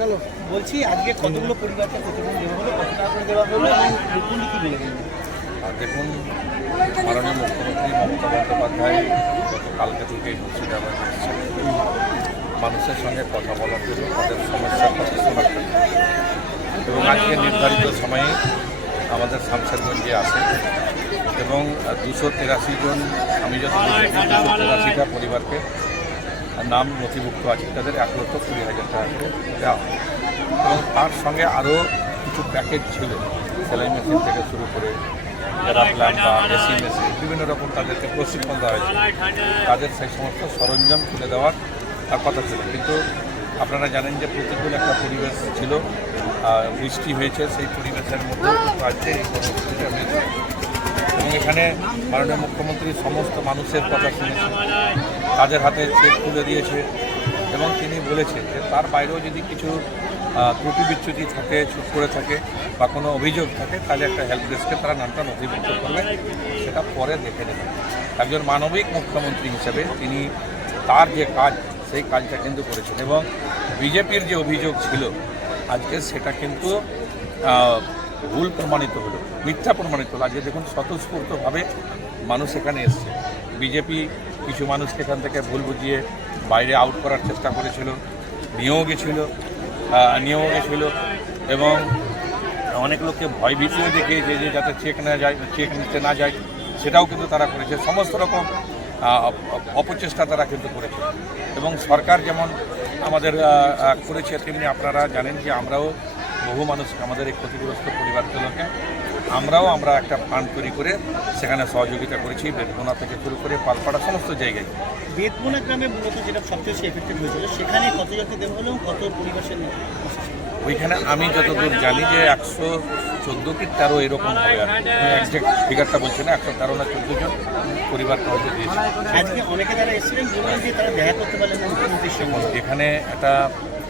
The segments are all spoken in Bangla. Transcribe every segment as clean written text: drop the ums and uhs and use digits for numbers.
চলো বলছি আজকে কতগুলো পরিবারকে প্রতিদিন দেওয়া হলো, কত টাকা করে দেওয়া হলো এবং নতুন কি বলে গেলেন? আর দেখুন, মাননীয় মুখ্যমন্ত্রী মমতা বন্দ্যোপাধ্যায় কালকে থেকেই মুর্শিদাবাদে এসেছেন মানুষের সঙ্গে কথা বলার জন্য, তাদের সমস্যার কথা শোনার জন্য। এবং আজকে নির্ধারিত সময়ে আমাদের শামশেরগঞ্জে আসে এবং 283 জন, আমি যত 283টা পরিবারকে নাম নথিভুক্ত আছে, তাদের 1,20,000 টাকা করে দেওয়া হয়। এবং তার সঙ্গে আরও কিছু প্যাকেজ ছিল, সেলাই মেশিন থেকে শুরু করে যারা প্ল্যাম্বার, এসি মেশিন, বিভিন্ন রকম তাদেরকে প্রশিক্ষণ দেওয়া হয়েছে, তাদের সেই সমস্ত সরঞ্জাম তুলে দেওয়ার কথা ছিল। কিন্তু আপনারা জানেন যে প্রতিকূল একটা পরিবেশ ছিল, বৃষ্টি হয়েছে, সেই পরিবেশের মধ্যে আজকে এই কর্মসূচিটা হয়েছে। এবং এখানে মাননীয় মুখ্যমন্ত্রী সমস্ত মানুষের কথা শুনেছে, তাদের হাতে চেক তুলে দিয়েছে এবং তিনি বলেছেন যে তার বাইরেও যদি কিছু ত্রুটি বিচ্যুতি থাকে, চুপ করে থাকে বা কোনো অভিযোগ থাকে, তাহলে একটা হেল্প ডেস্কে তারা নামটা নথিভুক্ত করবে, সেটা পরে দেখে নেবেন। একজন মানবিক মুখ্যমন্ত্রী হিসেবে তিনি তার যে কাজ, সেই কাজটা কিন্তু করেছেন। এবং বিজেপির যে অভিযোগ ছিল আজকে, সেটা কিন্তু ভুল প্রমাণিত হলো, মিথ্যা প্রমাণিত হলো। আজকে দেখুন, স্বতঃস্ফূর্তভাবে মানুষ এখানে এসছে। বিজেপি কিছু মানুষকে এখান থেকে ভুল বুঝিয়ে বাইরে আউট করার চেষ্টা করেছিল, নিয়েও গেছিল এবং অনেক লোককে ভয় ভীতিও দেখিয়েছে যে যাতে চেক নিতে না যায়, সেটাও কিন্তু তারা করেছে। সমস্ত রকম অপচেষ্টা তারা কিন্তু করেছে। এবং সরকার যেমন আমাদের করেছে, তেমনি আপনারা জানেন যে আমরাও বহু মানুষ, আমাদের এই ক্ষতিগ্রস্ত পরিবারগুলোকে আমরা একটা ফান্ড তৈরি করে সেখানে সহযোগিতা করেছি, বেদবোনা থেকে শুরু করে পালপাড়া সমস্ত জায়গায়। বেদবোনা গ্রামে মূলত যেটা সবচেয়ে বেশি এফেক্টেড হয়েছিল, সেখানে কতজনকে দেওয়া হলো, কত পরিবেশের? ওইখানে আমি যতদূর জানি যে 114 কি 13 এরকম হবে, আর একজ্যাক্ট ফিগারটা বলছি না, 113 না 14 জন পরিবারকে হয়তো দিয়েছে। আজকে অনেকে যারা এসেছিলেন বললেন যে তারা দেখা করতে পারলেন না মুখ্যমন্ত্রীর সঙ্গে। এখানে একটা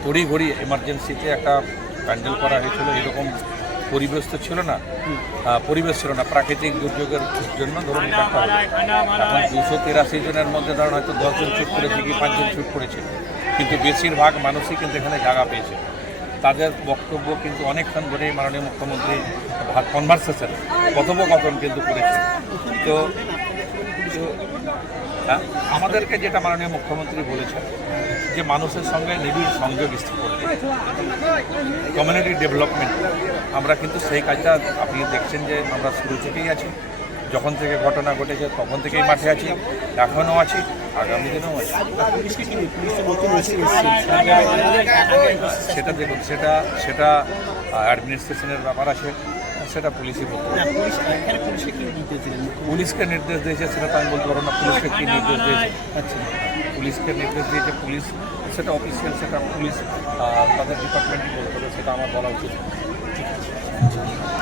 তড়িঘড়ি এমার্জেন্সিতে একটা প্যান্ডেল করা হয়েছিল, এরকম পরিবেশ তো ছিল না, প্রাকৃতিক দুর্যোগের জন্য ধরুন এটা একটা হলো। এখন 283 জনের মধ্যে ধরুন হয়তো 10 জন ছুট করেছে কি 5 জন ছুট করেছে, কিন্তু বেশিরভাগ মানুষই কিন্তু এখানে জায়গা পেয়েছে। তাদের বক্তব্য কিন্তু অনেকক্ষণ ধরে মাননীয় মুখ্যমন্ত্রী কনভারসেশন, কথোপকথন কিন্তু করেছে। তো আমাদেরকে যেটা মাননীয় মুখ্যমন্ত্রী বলেছেন যে মানুষের সঙ্গে নিবিড় সংযোগ স্থাপন করতে, কমিউনিটি ডেভেলপমেন্ট, আমরা কিন্তু সেই কাজটা আপনি দেখছেন যে আমরা শুরু থেকেই আছি। যখন থেকে ঘটনা ঘটেছে তখন থেকেই মাঠে আছি, এখনও আছি, আগামী দিনেও আছি। সেটা দেখুন, সেটা অ্যাডমিনিস্ট্রেশনের ব্যাপার আছে, সেটা পুলিশই বলতে পারে। পুলিশকে নির্দেশ দিয়েছে সেটা তো আমি বলতে পারবো না। পুলিশকে কী নির্দেশ দিয়েছে? আচ্ছা, পুলিশকে নির্দেশ দিয়েছে, পুলিশ সেটা অফিসিয়াল, সেটা পুলিশ তাদের ডিপার্টমেন্টই বলতে হবে, সেটা আমার বলা উচিত।